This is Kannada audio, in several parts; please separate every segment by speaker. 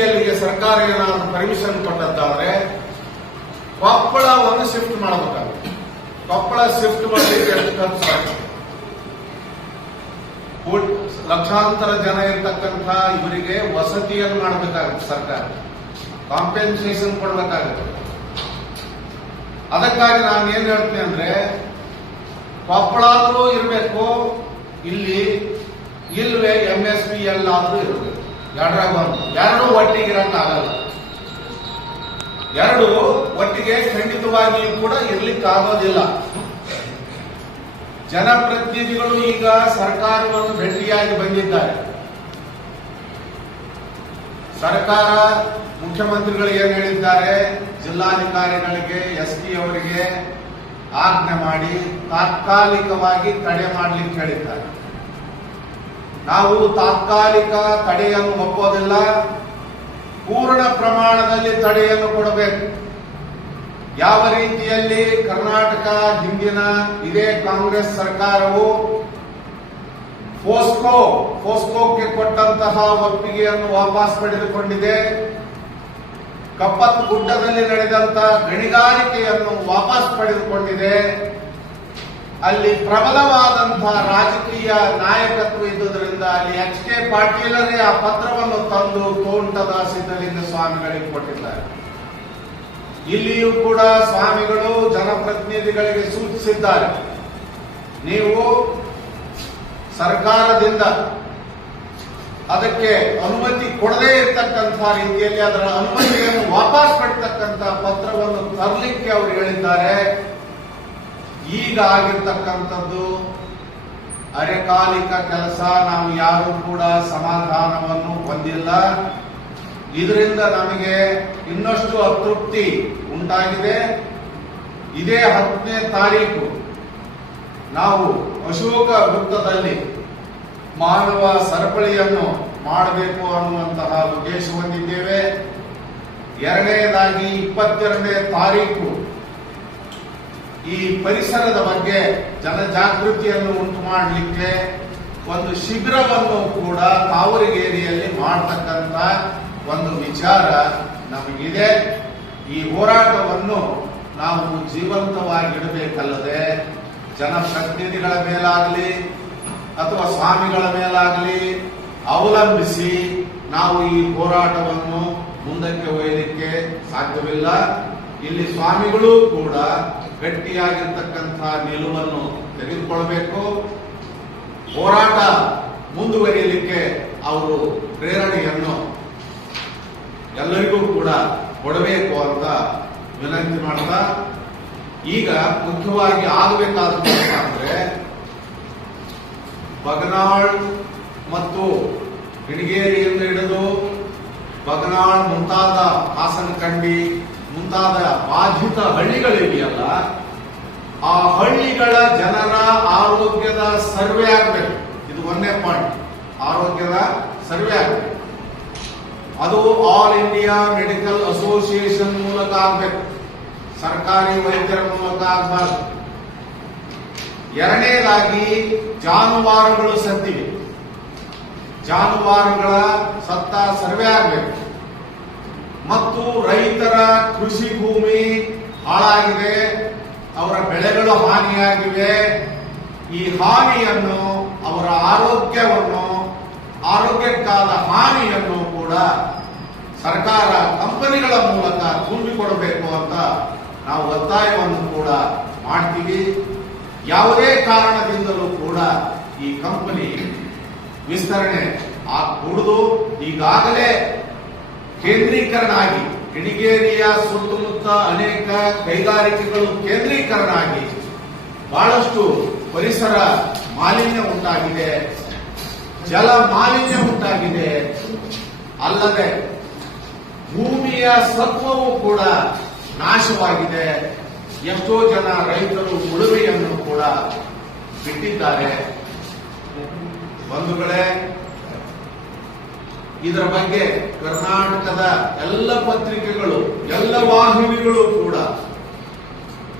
Speaker 1: ಎಲ್ಗೆ ಸರ್ಕಾರ ಏನಾದರೂ ಪರ್ಮಿಷನ್ ಕೊಟ್ಟದ್ದಾದ್ರೆ ಕೊಪ್ಪಳವನ್ನು ಶಿಫ್ಟ್ ಮಾಡಬೇಕಾಗುತ್ತೆ. ಕೊಪ್ಪಳ ಶಿಫ್ಟ್ ಮಾಡಲಿಕ್ಕೆ ಎಷ್ಟು ಖರ್ಚು? ಲಕ್ಷಾಂತರ ಜನ ಇರ್ತಕ್ಕಂಥ ಇವರಿಗೆ ವಸತಿಯನ್ನು ಮಾಡಬೇಕಾಗುತ್ತೆ ಸರ್ಕಾರ. ಕಾಂಪೆನ್ಸೇಷನ್ ಕೊಡಬೇಕಾಗುತ್ತೆ. ಅದಕ್ಕಾಗಿ ನಾನು ಏನ್ ಹೇಳ್ತೀನಿ ಅಂದ್ರೆ, ಕೊಪ್ಪಳಾದ್ರೂ ಇರಬೇಕು, ಇಲ್ಲಿ ಇಲ್ವೇ ಎಂ ಎಸ್ ಎಲ್ಲಾದ್ರೂ ಇರಬೇಕು. ಎರಡರಾಗ ಒಂದು ಎರಡು ಒಟ್ಟಿಗೆ ಇರಕ್ಕಾಗಲ್ಲ ಎರಡು ಒಟ್ಟಿಗೆ ಖಂಡಿತವಾಗಿಯೂ ಕೂಡ ಇರ್ಲಿಕ್ಕಾಗೋದಿಲ್ಲ. ಜನಪ್ರತಿನಿಧಿಗಳು ಈಗ ಸರ್ಕಾರವನ್ನು ಭೇಟಿಯಾಗಿ ಬಂದಿದ್ದಾರೆ. ಸರ್ಕಾರ ಮುಖ್ಯಮಂತ್ರಿಗಳು ಏನ್ ಹೇಳಿದ್ದಾರೆ? ಜಿಲ್ಲಾಧಿಕಾರಿಗಳಿಗೆ ಎಸ್ ಪಿ ಅವರಿಗೆ ಆಜ್ಞೆ ಮಾಡಿ ತಾತ್ಕಾಲಿಕವಾಗಿ ತಡೆ ಮಾಡಲಿಕ್ಕೆ ಹೇಳಿದ್ದಾರೆ. ನಾವು ತಾತ್ಕಾಲಿಕ ತಡೆಯನ್ನು ಒಪ್ಪೋದಿಲ್ಲ. ಪೂರ್ಣ ಪ್ರಮಾಣದಲ್ಲಿ ತಡೆಯನ್ನು ಕೊಡಬೇಕು. ಯಾವ ರೀತಿಯಲ್ಲಿ ಕರ್ನಾಟಕ ಹಿಂದಿನ ಇದೇ ಕಾಂಗ್ರೆಸ್ ಸರ್ಕಾರವು ಫೋಸ್ಕೋ, ಫೋಸ್ಕೋಕ್ಕೆ ಕೊಟ್ಟಂತಹ ಒಪ್ಪಿಗೆಯನ್ನು ವಾಪಸ್ ಪಡೆದುಕೊಂಡಿದೆ. ಕಪ್ಪತ್ ಗುಡ್ಡದಲ್ಲಿ ನಡೆದಂತಹ ಗಣಿಗಾರಿಕೆಯನ್ನು ವಾಪಸ್ ಪಡೆದುಕೊಂಡಿದೆ. ಅಲ್ಲಿ ಪ್ರಬಲವಾದಂತಹ ರಾಜಕೀಯ ನಾಯಕತ್ವ ಇದ್ದುದರಿಂದ ಅಲ್ಲಿ ಎಚ್ ಕೆ ಪಾಟೀಲರೇ ಆ ಪತ್ರವನ್ನು ತಂದು ತೋಂಟದ ಸಿದ್ದಲಿಂಗ ಸ್ವಾಮಿಗಳಿಗೆ ಕೊಟ್ಟಿದ್ದಾರೆ. ಇಲ್ಲಿಯೂ ಕೂಡ ಸ್ವಾಮಿಗಳು, ಜನಪ್ರತಿನಿಧಿಗಳಿಗೆ ಸೂಚಿಸಿದ್ದಾರೆ. ನೀವು ಸರ್ಕಾರದಿಂದ ಅದಕ್ಕೆ ಅನುಮತಿ ಕೊಡದೇ ಇರತಕ್ಕಂತಹ ರೀತಿಯಲ್ಲಿ ಅದರ ಅನುಮತಿಯನ್ನು ವಾಪಸ್ ಪಡ್ತಕ್ಕಂತಹ ಪತ್ರವನ್ನು ತರಲಿಕ್ಕೆ ಅವರು ಹೇಳಿದ್ದಾರೆ. ಈಗ ಆಗಿರ್ತಕ್ಕಂಥದ್ದು ಅರೆಕಾಲಿಕ ಕೆಲಸ, ನಾವು ಯಾರು ಕೂಡ ಸಮಾಧಾನವನ್ನು ಹೊಂದಿಲ್ಲ. ಇದರಿಂದ ನಮಗೆ ಇನ್ನಷ್ಟು ಅತೃಪ್ತಿ ಉಂಟಾಗಿದೆ. ಇದೇ ಹತ್ತನೇ ತಾರೀಕು ನಾವು ಅಶೋಕ ವೃತ್ತದಲ್ಲಿ ಮಾನವ ಸರಪಳಿಯನ್ನು ಮಾಡಬೇಕು ಅನ್ನುವಂತಹ ಉದ್ದೇಶ ಹೊಂದಿದ್ದೇವೆ. ಎರಡನೇದಾಗಿ ಇಪ್ಪತ್ತೆರಡನೇ ತಾರೀಕು ಈ ಪರಿಸರದ ಬಗ್ಗೆ ಜನಜಾಗೃತಿಯನ್ನು ಉಂಟು ಮಾಡಲಿಕ್ಕೆ ಒಂದು ಶಿಬಿರವನ್ನು ಕೂಡ ತಾವರಿಗೇರಿಯಲ್ಲಿ ಮಾಡತಕ್ಕಂತ ಒಂದು ವಿಚಾರ ನಮಗಿದೆ. ಈ ಹೋರಾಟವನ್ನು ನಾವು ಜೀವಂತವಾಗಿಡಬೇಕಲ್ಲದೆ ಜನಪ್ರತಿನಿಧಿಗಳ ಮೇಲಾಗಲಿ ಅಥವಾ ಸ್ವಾಮಿಗಳ ಮೇಲಾಗಲಿ ಅವಲಂಬಿಸಿ ನಾವು ಈ ಹೋರಾಟವನ್ನು ಮುಂದಕ್ಕೆ ಒಯ್ಯಲಿಕ್ಕೆ ಸಾಧ್ಯವಿಲ್ಲ. ಇಲ್ಲಿ ಸ್ವಾಮಿಗಳು ಕೂಡ ಗಟ್ಟಿಯಾಗಿರ್ತಕ್ಕಂಥ ನಿಲುವನ್ನು ತೆಗೆದುಕೊಳ್ಬೇಕು. ಹೋರಾಟ ಮುಂದುವರಿಯಲಿಕ್ಕೆ ಅವರು ಪ್ರೇರಣೆಯನ್ನು ಎಲ್ಲರಿಗೂ ಕೂಡ ಕೊಡಬೇಕು ಅಂತ ವಿನಂತಿ ಮಾಡ್ತಾ ಈಗ ಮುಖ್ಯವಾಗಿ ಆಗಬೇಕಾದ ಅಂದ್ರೆ ಬಗನಾಳ್ ಮತ್ತು ಹಿಡಿಗೇರಿಯಿಂದ ಹಿಡಿದು ಬಗನಾಳ್ ಮುಂತಾದ ಹಾಸನಕಂಡಿ ಮುಂತಾದ ಬಾಧಿತ ಹಳ್ಳಿಗಳಿವೆಯಲ್ಲ, ಆ ಹಳ್ಳಿಗಳ ಜನರ ಆರೋಗ್ಯದ ಸರ್ವೆ ಆಗಬೇಕು. ಇದು ಒಂದೇ ಪಾಯಿಂಟ್ ಆರೋಗ್ಯದ ಸರ್ವೆ ಆಗಬೇಕು. ಅದು ಆಲ್ ಇಂಡಿಯಾ ಮೆಡಿಕಲ್ ಅಸೋಸಿಯೇಷನ್ ಮೂಲಕ ಆಗಬೇಕು. ಸರ್ಕಾರಿ ವೈದ್ಯರ ಮೂಲಕ ಆಗಬಾರದು. ಎರಡನೇದಾಗಿ ಜಾನುವಾರುಗಳು ಸತ್ತಿವೆ ಜಾನುವಾರುಗಳ ಸತ್ತ ಸರ್ವೆ ಆಗಬೇಕು. ಮತ್ತು ರೈತರ ಕೃಷಿ ಭೂಮಿ ಹಾಳಾಗಿದೆ, ಅವರ ಬೆಳೆಗಳು ಹಾನಿಯಾಗಿವೆ. ಈ ಹಾನಿಯನ್ನು, ಅವರ ಆರೋಗ್ಯವನ್ನು, ಆರೋಗ್ಯಕ್ಕಾದ ಹಾನಿಯನ್ನು ಕೂಡ ಸರ್ಕಾರ ಕಂಪನಿಗಳ ಮೂಲಕ ತುಂಬಿಕೊಡಬೇಕು ಅಂತ ನಾವು ಒತ್ತಾಯವನ್ನು ಕೂಡ ಮಾಡ್ತೀವಿ. ಯಾವುದೇ ಕಾರಣದಿಂದಲೂ ಕೂಡ ಈ ಕಂಪನಿ ವಿಸ್ತರಣೆ ಆಗಕೂಡದು ಈಗಾಗಲೇ ಕೇಂದ್ರೀಕರಣ ಆಗಿ ಕಿಡಿಗೇರಿಯ ಸುತ್ತಮುತ್ತ ಅನೇಕ ಕೈಗಾರಿಕೆಗಳು ಕೇಂದ್ರೀಕರಣ ಆಗಿ ಬಹಳಷ್ಟು ಪರಿಸರ ಮಾಲಿನ್ಯ ಉಂಟಾಗಿದೆ, ಜಲ ಮಾಲಿನ್ಯ ಉಂಟಾಗಿದೆ. ಅಲ್ಲದೆ ಭೂಮಿಯ ಸತ್ವವು ಕೂಡ ನಾಶವಾಗಿದೆ. ಎಷ್ಟೋ ಜನ ರೈತರು ಉಳುಮೆಯನ್ನು ಕೂಡ ಬಿಟ್ಟಿದ್ದಾರೆ. ಬಂಧುಗಳೇ ಇದರ ಬಗ್ಗೆ ಕರ್ನಾಟಕದ ಎಲ್ಲ ಪತ್ರಿಕೆಗಳು, ಎಲ್ಲ ವಾಹಿನಿಗಳು ಕೂಡ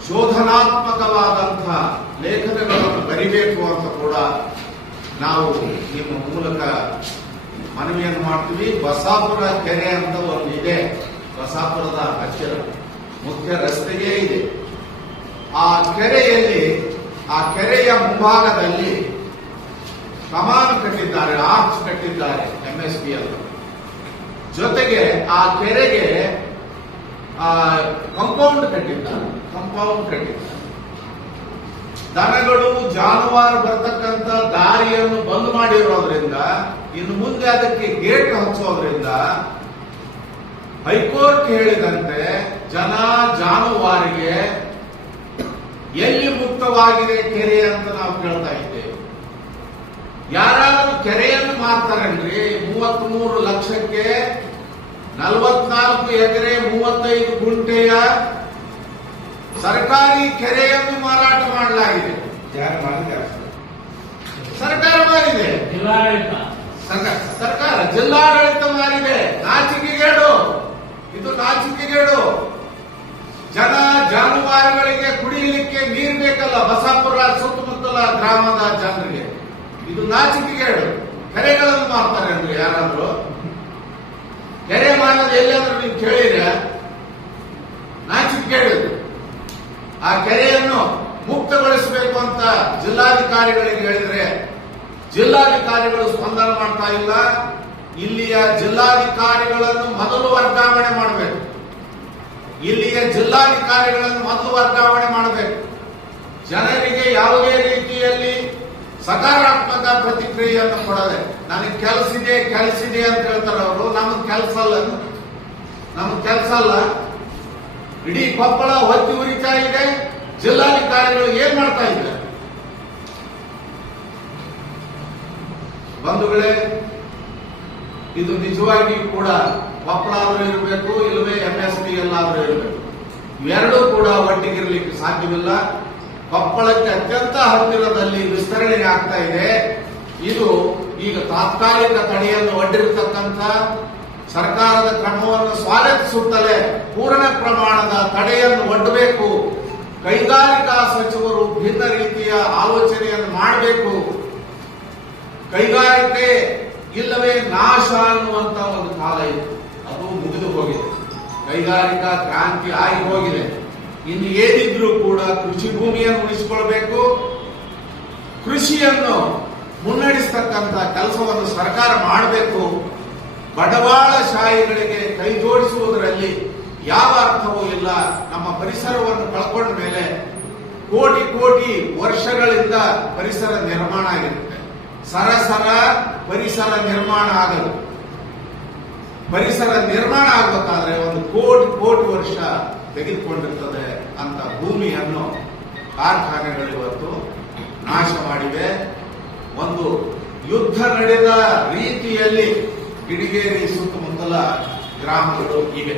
Speaker 1: ಶೋಧನಾತ್ಮಕವಾದಂತಹ ಲೇಖನಗಳನ್ನು ಬರಿಬೇಕು ಅಂತ ಕೂಡ ನಾವು ನಿಮ್ಮ ಮೂಲಕ ಮನವಿಯನ್ನು ಮಾಡ್ತೀವಿ. ಬಸಾಪುರ ಕೆರೆ ಅಂತ ಒಂದು ಇದೆ. ಬಸಾಪುರದ ಹತ್ತಿರ ಮುಖ್ಯ ರಸ್ತೆಯೇ ಇದೆ. ಆ ಕೆರೆಯಲ್ಲಿ, ಆ ಕೆರೆಯ ಮುಂಭಾಗದಲ್ಲಿ ಕಮಾನು ಕಟ್ಟಿದ್ದಾರೆ ಆರ್ಚ್ ಕಟ್ಟಿದ್ದಾರೆ ಎಂಎಸ್ಪಿ ಅಂತ ಜೊತೆಗೆ ಆ ಕೆರೆಗೆ ಕಂಪೌಂಡ್ ಕಟ್ಟಿದ್ದಾರೆ ಕಂಪೌಂಡ್ ಕಟ್ಟಿದ್ದಾರೆ. ದನಗಳು, ಜಾನುವಾರು ಬರ್ತಕ್ಕಂಥ ದಾರಿಯನ್ನು ಬಂದ್ ಮಾಡಿರೋದ್ರಿಂದ, ಇನ್ನು ಮುಂದೆ ಅದಕ್ಕೆ ಗೇಟ್ ಹಚ್ಚೋದ್ರಿಂದ ಹೈಕೋರ್ಟ್ ಹೇಳಿದಂತೆ ಜನ ಜಾನುವಾರಿಗೆ ಎಲ್ಲಿ ಮುಕ್ತವಾಗಿದೆ ಕೆರೆ ಅಂತ ನಾವು ಕೇಳ್ತಾ ಇದ್ದೇವೆ. ಯಾರಾದ್ರೂ ಕೆರೆಯನ್ನು ಮಾಡ್ತಾರೇನ್ರಿ ಮೂವತ್ತ್ ಮೂರು ಲಕ್ಷಕ್ಕೆ ನಲವತ್ನಾಲ್ಕು ಎಕರೆ ಮೂವತ್ತೈದು ಗುಂಟೆಯ ಸರ್ಕಾರಿ ಕೆರೆಯನ್ನು ಮಾರಾಟ ಮಾಡಲಾಗಿದೆ. ಸರ್ಕಾರ ಮಾರಿದೆ
Speaker 2: ಜಿಲ್ಲಾಡಳಿತ.
Speaker 1: ಸರ್ಕಾರ ಸರ್ಕಾರ ಜಿಲ್ಲಾಡಳಿತ ಮಾರಿದೆ ನಾಚಿಕೆಗೇಡು. ಇದು ನಾಚಿಕೆಗೇಡು. ಜನ ಜಾನುವಾರುಗಳಿಗೆ ಕುಡಿಯಲಿಕ್ಕೆ ನೀರು ಬೇಕಲ್ಲ ಬಸಾಪುರ ಸುತ್ತಮುತ್ತಲ ಗ್ರಾಮದ ಜನರಿಗೆ. ಇದು ನಾಚಿಕೆಗೇಡು ಕೆರೆಗಳನ್ನು ಮಾಡ್ತಾರೆ ಅಂದ್ರೆ ಯಾರಾದ್ರೂ? ಕೆರೆ ಮಾಡೋದು ಎಲ್ಲಾದ್ರೂ ನೀವು ಕೇಳಿದ್ರೆ ನಾಚಿಕೆಗೇಡು. ಆ ಕೆರೆಯನ್ನು ಮುಕ್ತಗೊಳಿಸಬೇಕು ಅಂತ ಜಿಲ್ಲಾಧಿಕಾರಿಗಳಿಗೆ ಹೇಳಿದ್ರೆ, ಜಿಲ್ಲಾಧಿಕಾರಿಗಳು ಸ್ಪಂದನ ಮಾಡ್ತಾ ಇಲ್ಲ. ಇಲ್ಲಿಯ ಜಿಲ್ಲಾಧಿಕಾರಿಗಳನ್ನು ಮೊದಲು ವರ್ಗಾವಣೆ ಮಾಡಬೇಕು. ಇಲ್ಲಿಯ ಜಿಲ್ಲಾಧಿಕಾರಿಗಳನ್ನು ಮೊದಲು ವರ್ಗಾವಣೆ ಮಾಡಬೇಕು. ಜನರಿಗೆ ಯಾವುದೇ ರೀತಿಯಲ್ಲಿ ಸಕಾರಾತ್ಮಕ ಪ್ರತಿಕ್ರಿಯೆಯನ್ನು ಕೊಡದೆ, ನನಗೆ ಕೆಲಸ ಇದೆ ಕೆಲಸ ಇದೆ ಅಂತ ಹೇಳ್ತಾರೆ ಅವರು. ನಮ್ಮ ಕೆಲಸ ಅಲ್ಲ ನಮ್ಮ ಕೆಲಸ ಅಲ್ಲ ಇಡೀ ಕೊಪ್ಪಳ ಹೊತ್ತಿ ಉರಿತಾ ಇದೆ, ಜಿಲ್ಲಾಧಿಕಾರಿಗಳು ಏನ್ ಮಾಡ್ತಾ ಇದ್ದಾರೆ? ಬಂಧುಗಳೇ, ಇದು ನಿಜವಾಗಿ ಕೂಡ ಕೊಪ್ಪಳ ಆದ್ರೂ ಇರಬೇಕು, ಇಲ್ಲವೇ ಎಂಎಸ್ಪಿ ಎಲ್ಲ ಇರಬೇಕು. ಇವೆರಡೂ ಕೂಡ ಒಟ್ಟಿಗಿರ್ಲಿಕ್ಕೆ ಸಾಧ್ಯವಿಲ್ಲ. ಕೊಪ್ಪಳಕ್ಕೆ ಅತ್ಯಂತ ಹತ್ತಿರದಲ್ಲಿ ವಿಸ್ತರಣೆ ಆಗ್ತಾ ಇದೆ. ಇದು ಈಗ ತಾತ್ಕಾಲಿಕ ತಡೆಯನ್ನು ಒಡ್ಡಿರತಕ್ಕಂಥ ಸರ್ಕಾರದ ಕ್ರಮವನ್ನು ಸ್ವಾಗತಿಸುತ್ತಲೇ ಪೂರ್ಣ ಪ್ರಮಾಣದ ತಡೆಯನ್ನು ಒಡ್ಡಬೇಕು. ಕೈಗಾರಿಕಾ ಸಚಿವರು ಭಿನ್ನ ರೀತಿಯ ಆಲೋಚನೆಯನ್ನು ಮಾಡಬೇಕು. ಕೈಗಾರಿಕೆ ಇಲ್ಲವೇ ನಾಶ ಅನ್ನುವಂತ ಒಂದು ಕಾಲ ಇತ್ತು. ಅದು ಮುಗಿದು ಹೋಗಿದೆ. ಕೈಗಾರಿಕಾ ಕ್ರಾಂತಿ ಆಗಿ ಹೋಗಿದೆ. ಇನ್ನು ಏನಿದ್ರೂ ಕೂಡ ಕೃಷಿ ಭೂಮಿಯನ್ನು ಉಳಿಸಿಕೊಳ್ಬೇಕು. ಕೃಷಿಯನ್ನು ಮುನ್ನಡೆಸತಕ್ಕಂತ ಕೆಲಸವನ್ನು ಸರ್ಕಾರ ಮಾಡಬೇಕು. ಬಂಡವಾಳಶಾಹಿಗಳಿಗೆ ಕೈ ಜೋಡಿಸುವುದರಲ್ಲಿ ಯಾವ ಅರ್ಥವೂ ಇಲ್ಲ. ನಮ್ಮ ಪರಿಸರವನ್ನು ಕಳ್ಕೊಂಡ ಮೇಲೆ ಕೋಟಿ ಕೋಟಿ ವರ್ಷಗಳಿಂದ ಪರಿಸರ ನಿರ್ಮಾಣ ಆಗಿರುತ್ತೆ. ಸರಸರ ಪರಿಸರ ನಿರ್ಮಾಣ ಆಗಲು ಪರಿಸರ ನಿರ್ಮಾಣ ಆಗಬೇಕಾದ್ರೆ ಒಂದು ಕೋಟಿ ಕೋಟಿ ವರ್ಷ ತೆಗೆದುಕೊಂಡಿರ್ತದೆ. ಭೂಮಿಯನ್ನು ಕಾರ್ಖಾನೆಗಳು ಇವತ್ತು ನಾಶ ಮಾಡಿವೆ. ಒಂದು ಯುದ್ಧ ನಡೆದ ರೀತಿಯಲ್ಲಿ ಗಿಡಿಗೇರಿ ಸುತ್ತಮುತ್ತಲ ಗ್ರಾಮಗಳು ಇವೆ.